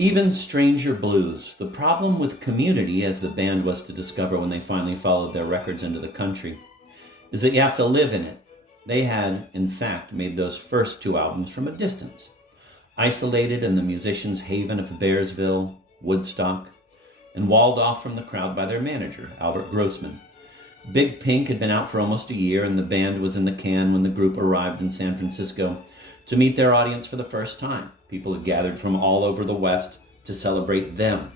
Even Stranger Blues, the problem with Community, as the band was to discover when they finally followed their records into the country, is that you have to live in it. They had, in fact, made those first two albums from a distance, isolated in the musicians' haven of Bearsville, Woodstock, and walled off from the crowd by their manager, Albert Grossman. Big Pink had been out for almost a year, and the band was in the can when the group arrived in San Francisco to meet their audience for the first time. People had gathered from all over the West to celebrate them.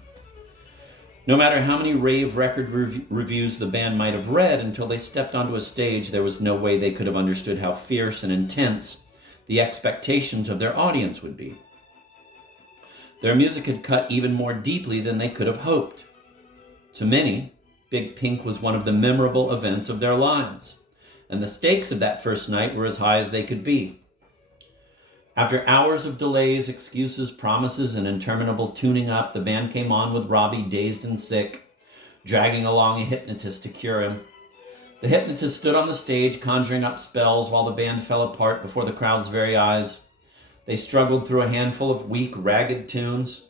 No matter how many rave record reviews the band might have read, until they stepped onto a stage, there was no way they could have understood how fierce and intense the expectations of their audience would be. Their music had cut even more deeply than they could have hoped. To many, Big Pink was one of the memorable events of their lives, and the stakes of that first night were as high as they could be. After hours of delays, excuses, promises, and interminable tuning up, the band came on with Robbie dazed and sick, dragging along a hypnotist to cure him. The hypnotist stood on the stage, conjuring up spells while the band fell apart before the crowd's very eyes. They struggled through a handful of weak, ragged tunes,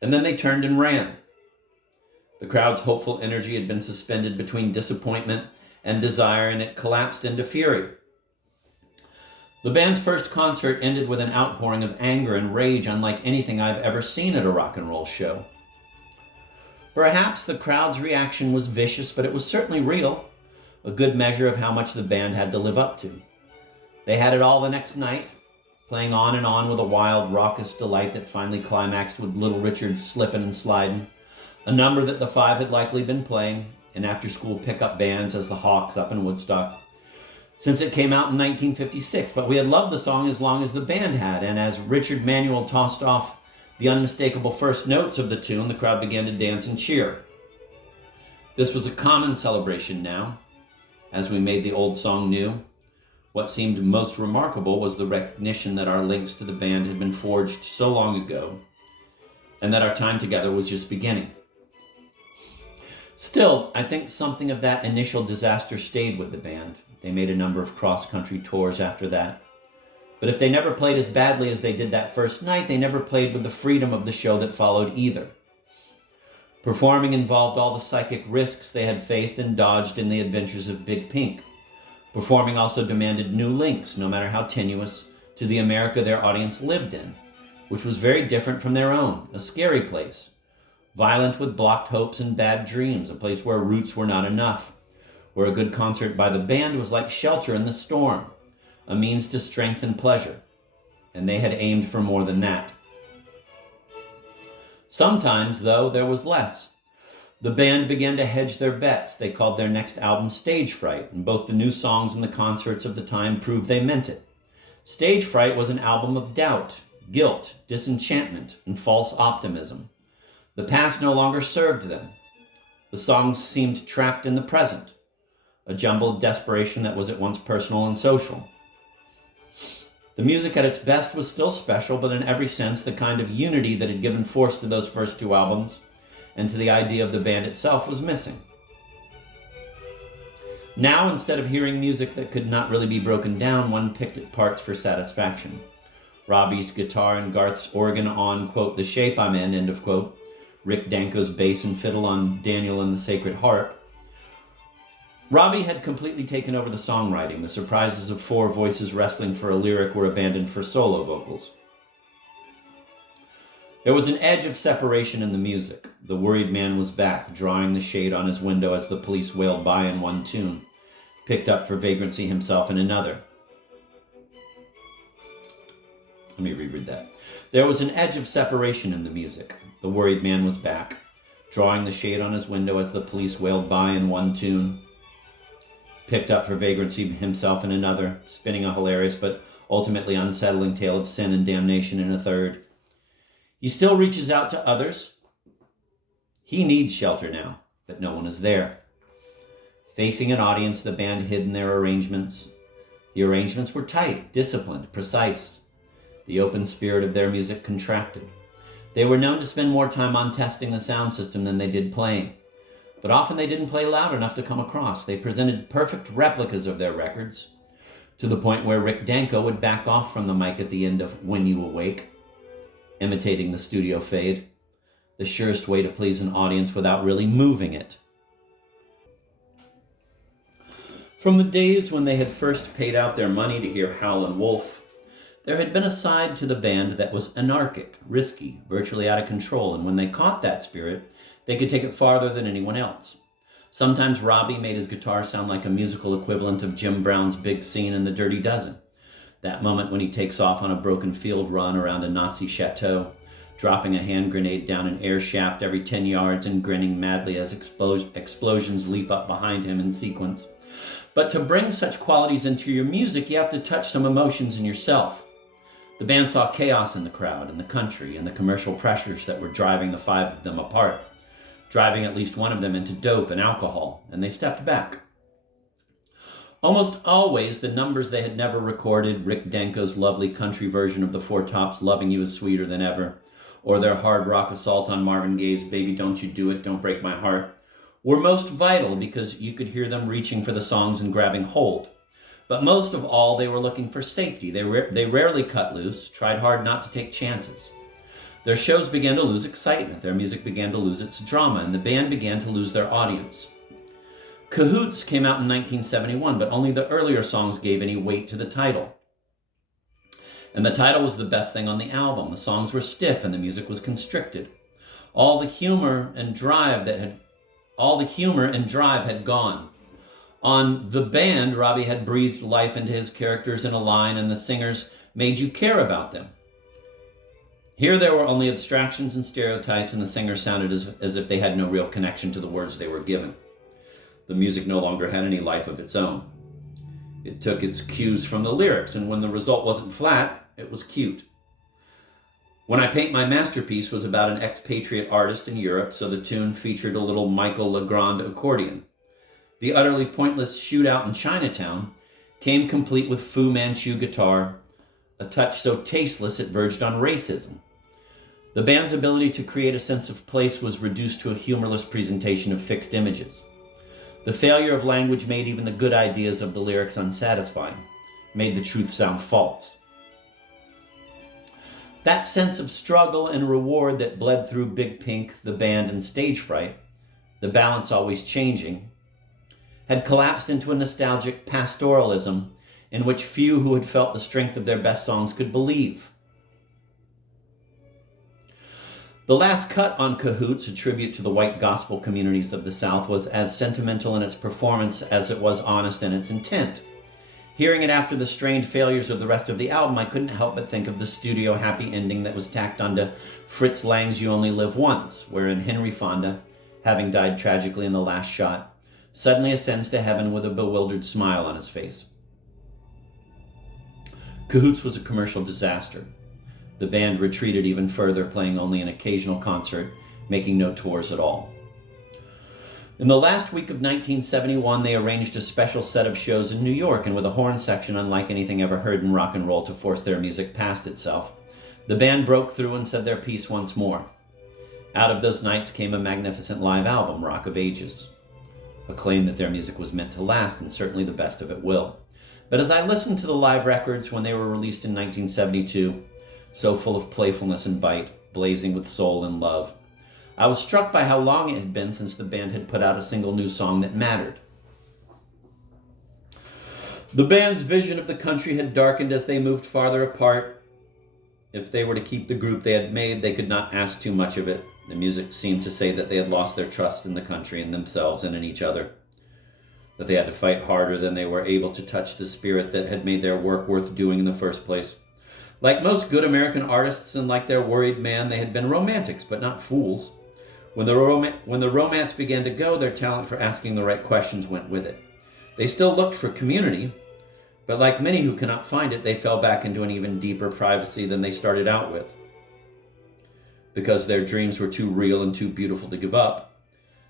and then they turned and ran. The crowd's hopeful energy had been suspended between disappointment and desire, and it collapsed into fury. The band's first concert ended with an outpouring of anger and rage unlike anything I've ever seen at a rock and roll show. Perhaps the crowd's reaction was vicious, but it was certainly real, a good measure of how much the band had to live up to. They had it all the next night, playing on and on with a wild, raucous delight that finally climaxed with Little Richard slippin' and slidin', a number that the Five had likely been playing in after-school pickup bands as the Hawks up in Woodstock, since it came out in 1956, but we had loved the song as long as the band had, and as Richard Manuel tossed off the unmistakable first notes of the tune, the crowd began to dance and cheer. This was a common celebration now, as we made the old song new. What seemed most remarkable was the recognition that our links to the band had been forged so long ago, and that our time together was just beginning. Still, I think something of that initial disaster stayed with the band. They made a number of cross-country tours after that. But if they never played as badly as they did that first night, they never played with the freedom of the show that followed either. Performing involved all the psychic risks they had faced and dodged in the adventures of Big Pink. Performing also demanded new links, no matter how tenuous, to the America their audience lived in, which was very different from their own, a scary place, violent with blocked hopes and bad dreams, a place where roots were not enough, where a good concert by the band was like shelter in the storm, a means to strength and pleasure, and they had aimed for more than that. Sometimes, though, there was less. The band began to hedge their bets. They called their next album Stage Fright, and both the new songs and the concerts of the time proved they meant it. Stage Fright was an album of doubt, guilt, disenchantment, and false optimism. The past no longer served them. The songs seemed trapped in the present, a jumble of desperation that was at once personal and social. The music at its best was still special, but in every sense the kind of unity that had given force to those first two albums and to the idea of the band itself was missing. Now, instead of hearing music that could not really be broken down, one picked at parts for satisfaction. Robbie's guitar and Garth's organ on, quote, The Shape I'm In, end of quote, Rick Danko's bass and fiddle on Daniel and the Sacred Harp. Robbie had completely taken over the songwriting. The surprises of four voices wrestling for a lyric were abandoned for solo vocals. There was an edge of separation in the music. The worried man was back, drawing the shade on his window as the police wailed by in one tune, picked up for vagrancy himself in another. Let me reread that. There was an edge of separation in the music. The worried man was back, drawing the shade on his window as the police wailed by in one tune, picked up for vagrancy himself in another, spinning a hilarious but ultimately unsettling tale of sin and damnation in a third. He still reaches out to others. He needs shelter now, but no one is there. Facing an audience, the band hid in their arrangements. The arrangements were tight, disciplined, precise. The open spirit of their music contracted. They were known to spend more time on testing the sound system than they did playing. But often they didn't play loud enough to come across. They presented perfect replicas of their records, to the point where Rick Danko would back off from the mic at the end of When You Awake imitating the studio fade, the surest way to please an audience without really moving it. From the days when they had first paid out their money to hear Howlin' Wolf, there had been a side to the band that was anarchic, risky, virtually out of control, and when they caught that spirit, they could take it farther than anyone else. Sometimes Robbie made his guitar sound like a musical equivalent of Jim Brown's big scene in The Dirty Dozen. That moment when he takes off on a broken field run around a Nazi chateau, dropping a hand grenade down an air shaft every 10 yards and grinning madly as explosions leap up behind him in sequence. But to bring such qualities into your music, you have to touch some emotions in yourself. The band saw chaos in the crowd, in the country, and the commercial pressures that were driving the five of them apart, driving at least one of them into dope and alcohol, and they stepped back. Almost always, the numbers they had never recorded, Rick Danko's lovely country version of the Four Tops' Loving You Is Sweeter Than Ever, or their hard rock assault on Marvin Gaye's Baby Don't You Do It, Don't Break My Heart, were most vital because you could hear them reaching for the songs and grabbing hold. But most of all, they were looking for safety. They rarely cut loose, tried hard not to take chances. Their shows began to lose excitement, their music began to lose its drama, and the band began to lose their audience. Cahoots came out in 1971, but only the earlier songs gave any weight to the title. And the title was the best thing on the album. The songs were stiff and the music was constricted. All the humor and drive had gone. On The Band, Robbie had breathed life into his characters in a line, and the singers made you care about them. Here there were only abstractions and stereotypes, and the singers sounded as if they had no real connection to the words they were given. The music no longer had any life of its own. It took its cues from the lyrics, and when the result wasn't flat, it was cute. When I Paint My Masterpiece was about an expatriate artist in Europe, so the tune featured a little Michael Legrand accordion. The utterly pointless Shootout in Chinatown came complete with Fu Manchu guitar, a touch so tasteless it verged on racism. The band's ability to create a sense of place was reduced to a humorless presentation of fixed images. The failure of language made even the good ideas of the lyrics unsatisfying, made the truth sound false. That sense of struggle and reward that bled through Big Pink, the band, and Stage Fright, the balance always changing, had collapsed into a nostalgic pastoralism in which few who had felt the strength of their best songs could believe. The Last Cut on Cahoots, a tribute to the white gospel communities of the South, was as sentimental in its performance as it was honest in its intent. Hearing it after the strained failures of the rest of the album, I couldn't help but think of the studio happy ending that was tacked onto Fritz Lang's You Only Live Once, wherein Henry Fonda, having died tragically in the last shot, suddenly ascends to heaven with a bewildered smile on his face. Cahoots was a commercial disaster. The band retreated even further, playing only an occasional concert, making no tours at all. In the last week of 1971, they arranged a special set of shows in New York, and with a horn section unlike anything ever heard in rock and roll to force their music past itself, the band broke through and said their piece once more. Out of those nights came a magnificent live album, Rock of Ages, a claim that their music was meant to last, and certainly the best of it will. But as I listened to the live records when they were released in 1972, so full of playfulness and bite, blazing with soul and love, I was struck by how long it had been since the band had put out a single new song that mattered. The band's vision of the country had darkened as they moved farther apart. If they were to keep the group they had made, they could not ask too much of it. The music seemed to say that they had lost their trust in the country and themselves and in each other, that they had to fight harder than they were able to touch the spirit that had made their work worth doing in the first place. Like most good American artists and like their worried man, they had been romantics, but not fools. When the romance began to go, their talent for asking the right questions went with it. They still looked for community, but like many who cannot find it, they fell back into an even deeper privacy than they started out with. Because their dreams were too real and too beautiful to give up,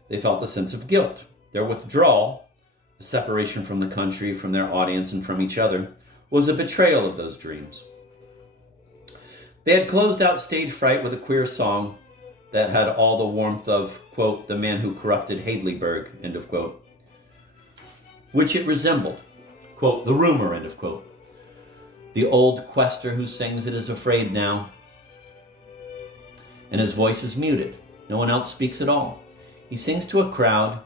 they felt a sense of guilt. Their withdrawal, the separation from the country, from their audience, and from each other, was a betrayal of those dreams. They had closed out Stage Fright with a queer song that had all the warmth of, quote, the man who corrupted Hadleyburg, end of quote, which it resembled, quote, the rumor, end of quote. The old quester who sings it is afraid now. and his voice is muted. No one else speaks at all. He sings to a crowd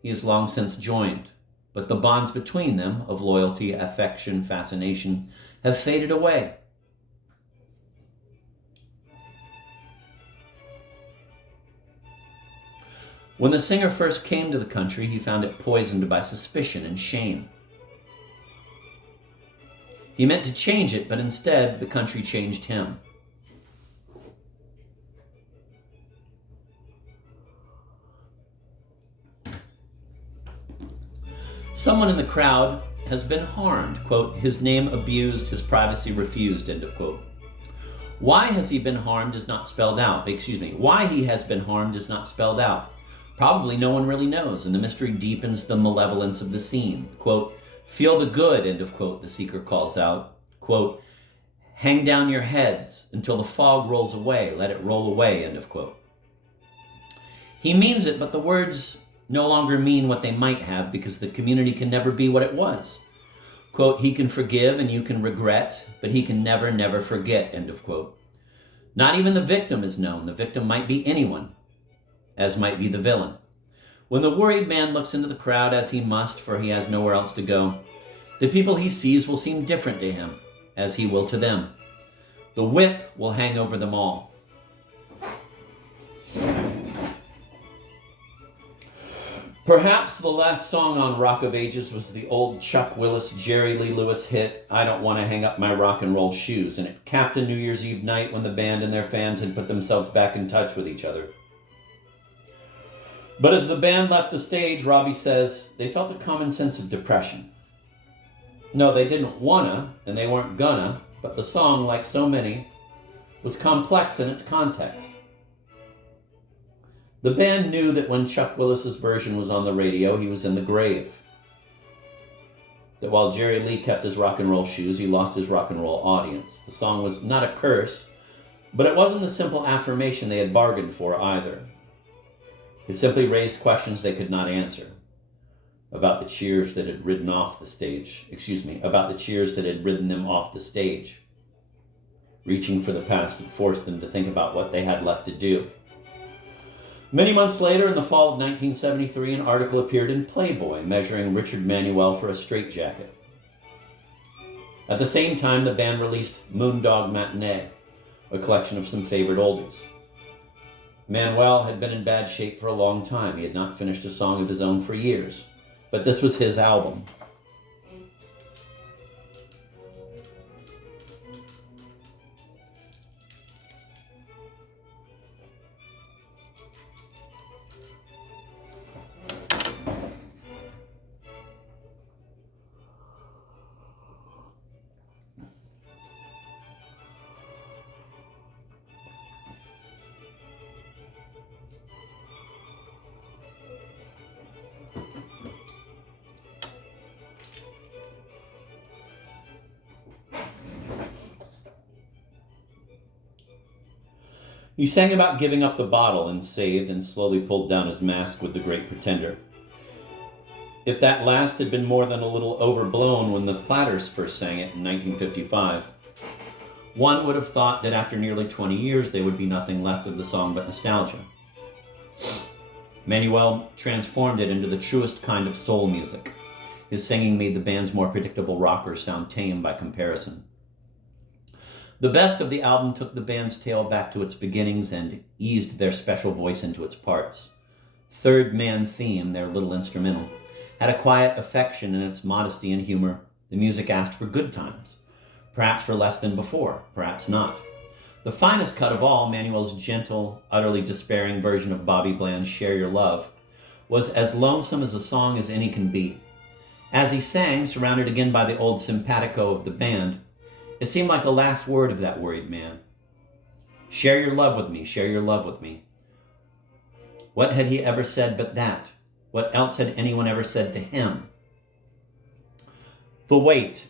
he has long since joined, but the bonds between them of loyalty, affection, fascination have faded away. When the singer first came to the country, he found it poisoned by suspicion and shame. He meant to change it, but instead the country changed him. Someone in the crowd has been harmed, quote, his name abused, his privacy refused, end of quote. Why has he been harmed is not spelled out. Why he has been harmed is not spelled out. Probably no one really knows, and the mystery deepens the malevolence of the scene. Quote, feel the good, end of quote, the seeker calls out. Quote, hang down your heads until the fog rolls away, let it roll away, end of quote. He means it, but the words no longer mean what they might have because the community can never be what it was. Quote, he can forgive and you can regret, but he can never, never forget, end of quote. Not even the victim is known. The victim might be anyone, as might be the villain. When the worried man looks into the crowd, as he must, for he has nowhere else to go, the people he sees will seem different to him, as he will to them. The whip will hang over them all. Perhaps the last song on Rock of Ages was the old Chuck Willis, Jerry Lee Lewis hit, I Don't Want to Hang Up My Rock and Roll Shoes, and it capped a New Year's Eve night when the band and their fans had put themselves back in touch with each other. But as the band left the stage, Robbie says they felt a common sense of depression. No, they didn't wanna, and they weren't gonna, but the song, like so many, was complex in its context. The band knew that when Chuck Willis's version was on the radio, he was in the grave. That while Jerry Lee kept his rock and roll shoes, he lost his rock and roll audience. The song was not a curse, but it wasn't the simple affirmation they had bargained for either. It simply raised questions they could not answer about the cheers that had ridden them off the stage. Reaching for the past had forced them to think about what they had left to do. Many months later, in the fall of 1973, an article appeared in Playboy measuring Richard Manuel for a straitjacket. At the same time, the band released Moondog Matinee, a collection of some favorite oldies. Manuel had been in bad shape for a long time. He had not finished a song of his own for years, but this was his album. He sang about giving up the bottle and saved and slowly pulled down his mask with the Great Pretender. If that last had been more than a little overblown when the Platters first sang it in 1955, one would have thought that after nearly 20 years there would be nothing left of the song but nostalgia. Manuel transformed it into the truest kind of soul music. His singing made the band's more predictable rockers sound tame by comparison. The best of the album took the band's tale back to its beginnings and eased their special voice into its parts. Third Man Theme, their little instrumental, had a quiet affection in its modesty and humor. The music asked for good times, perhaps for less than before, perhaps not. The finest cut of all, Manuel's gentle, utterly despairing version of Bobby Bland's Share Your Love, was as lonesome as a song as any can be. As he sang, surrounded again by the old simpatico of the band, it seemed like the last word of that worried man. Share your love with me, share your love with me. What had he ever said but that? What else had anyone ever said to him? The Weight.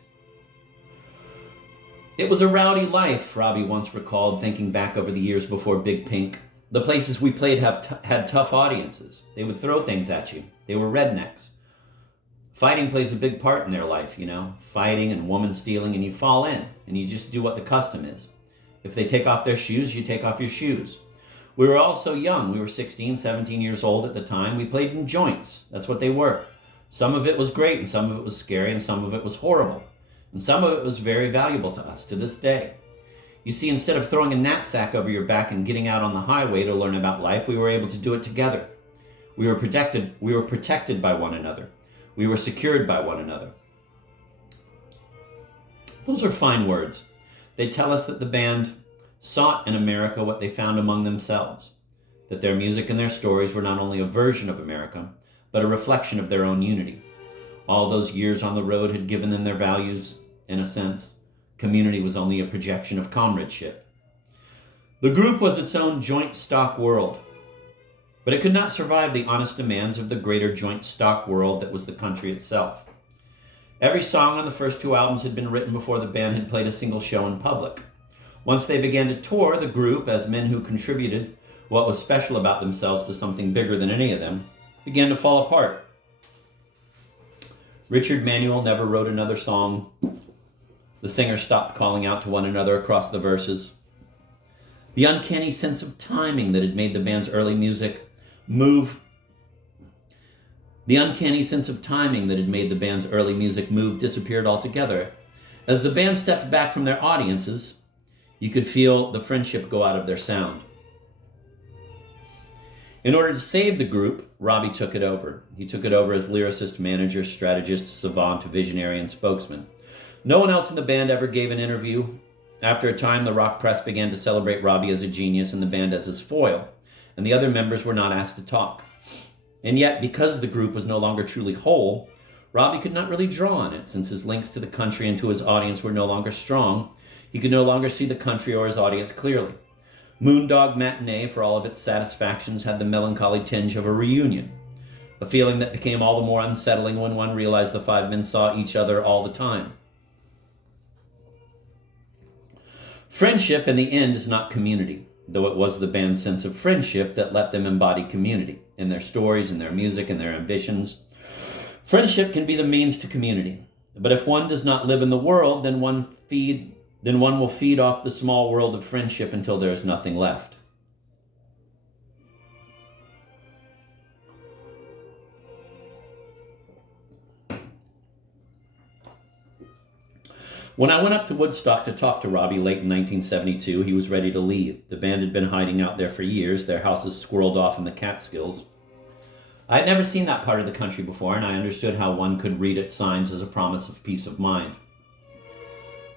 It was a rowdy life, Robbie once recalled, thinking back over the years before Big Pink. The places we played had tough audiences. They would throw things at you. They were rednecks. Fighting plays a big part in their life, fighting and woman stealing, and you fall in, and you just do what the custom is. If they take off their shoes, you take off your shoes. We were all so young. We were 16, 17 years old at the time. We played in joints. That's what they were. Some of it was great, and some of it was scary, and some of it was horrible. And some of it was very valuable to us to this day. You see, instead of throwing a knapsack over your back and getting out on the highway to learn about life, we were able to do it together. We were protected by one another. We were secured by one another. Those are fine words. They tell us that the band sought in America what they found among themselves, that their music and their stories were not only a version of America, but a reflection of their own unity. All those years on the road had given them their values, in a sense. Community was only a projection of comradeship. The group was its own joint stock world, but it could not survive the honest demands of the greater joint stock world that was the country itself. Every song on the first 2 albums had been written before the band had played a single show in public. Once they began to tour, the group, as men who contributed what was special about themselves to something bigger than any of them, began to fall apart. Richard Manuel never wrote another song. The singers stopped calling out to one another across the verses. The uncanny sense of timing that had made the band's early music move disappeared altogether. As the band stepped back from their audiences, you could feel the friendship go out of their sound. In order to save the group, Robbie took it over. He took it over as lyricist, manager, strategist, savant, visionary, and spokesman. No one else in the band ever gave an interview. After a time, the rock press began to celebrate Robbie as a genius and the band as his foil, and the other members were not asked to talk. And yet, because the group was no longer truly whole, Robbie could not really draw on it, since his links to the country and to his audience were no longer strong. He could no longer see the country or his audience clearly. Moondog Matinee, for all of its satisfactions, had the melancholy tinge of a reunion, a feeling that became all the more unsettling when one realized the 5 men saw each other all the time. Friendship, in the end, is not community, though it was the band's sense of friendship that let them embody community in their stories, in their music, in their ambitions. Friendship can be the means to community, but if one does not live in the world, then one will feed off the small world of friendship until there is nothing left. When I went up to Woodstock to talk to Robbie late in 1972, he was ready to leave. The band had been hiding out there for years, their houses squirreled off in the Catskills. I had never seen that part of the country before, and I understood how one could read its signs as a promise of peace of mind.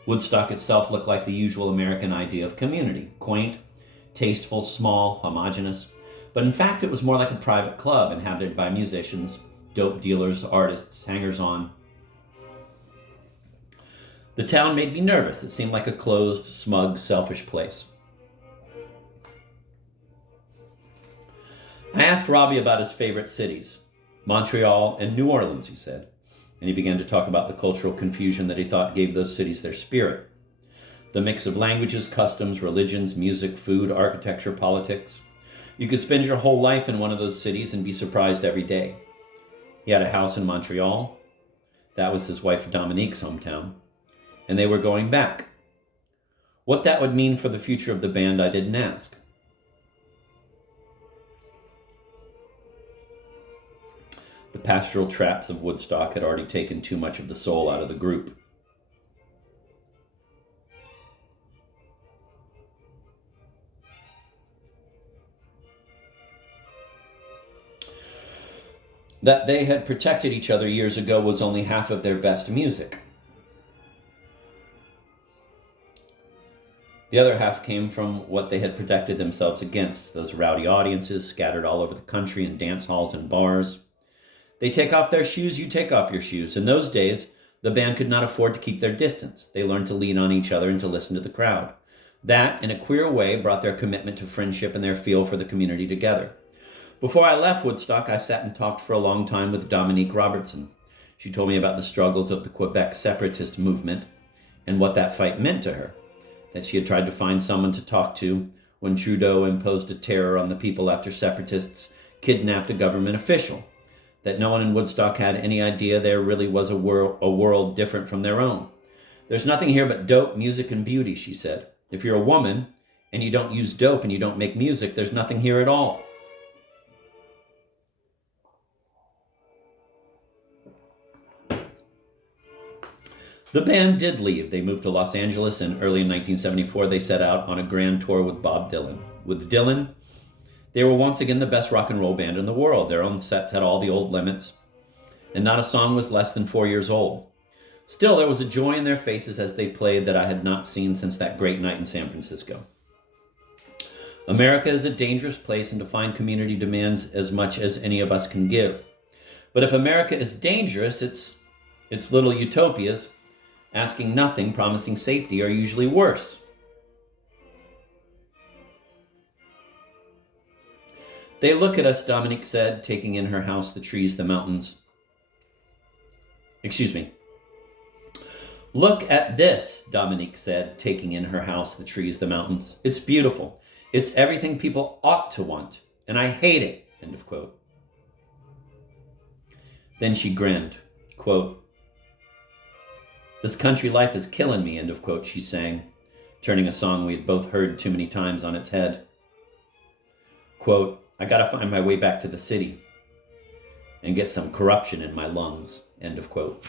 Woodstock itself looked like the usual American idea of community, quaint, tasteful, small, homogeneous, but in fact it was more like a private club inhabited by musicians, dope dealers, artists, hangers-on. The town made me nervous. It seemed like a closed, smug, selfish place. I asked Robbie about his favorite cities, Montreal and New Orleans, he said, and he began to talk about the cultural confusion that he thought gave those cities their spirit. The mix of languages, customs, religions, music, food, architecture, politics. You could spend your whole life in one of those cities and be surprised every day. He had a house in Montreal. That was his wife Dominique's hometown. And they were going back. What that would mean for the future of the band, I didn't ask. The pastoral traps of Woodstock had already taken too much of the soul out of the group. That they had protected each other years ago was only half of their best music. The other half came from what they had protected themselves against, those rowdy audiences scattered all over the country in dance halls and bars. They take off their shoes, you take off your shoes. In those days, the band could not afford to keep their distance. They learned to lean on each other and to listen to the crowd. That, in a queer way, brought their commitment to friendship and their feel for the community together. Before I left Woodstock, I sat and talked for a long time with Dominique Robertson. She told me about the struggles of the Quebec separatist movement and what that fight meant to her, that she had tried to find someone to talk to when Trudeau imposed a terror on the people after separatists kidnapped a government official, that no one in Woodstock had any idea there really was a world different from their own. There's nothing here but dope, music, and beauty, she said. If you're a woman and you don't use dope and you don't make music, there's nothing here at all. The band did leave. They moved to Los Angeles, and early in 1974, they set out on a grand tour with Bob Dylan. With Dylan, they were once again the best rock and roll band in the world. Their own sets had all the old limits, and not a song was less than 4 years old. Still, there was a joy in their faces as they played that I had not seen since that great night in San Francisco. America is a dangerous place, and defined community demands as much as any of us can give. But if America is dangerous, its little utopias, asking nothing, promising safety, are usually worse. They look at us, Dominique said, taking in her house, the trees, the mountains. Excuse me. Look at this, Dominique said, taking in her house, the trees, the mountains. It's beautiful. It's everything people ought to want, and I hate it, end of quote. Then she grinned, quote, this country life is killing me, end of quote, she sang, turning a song we had both heard too many times on its head. Quote, I gotta find my way back to the city and get some corruption in my lungs, end of quote.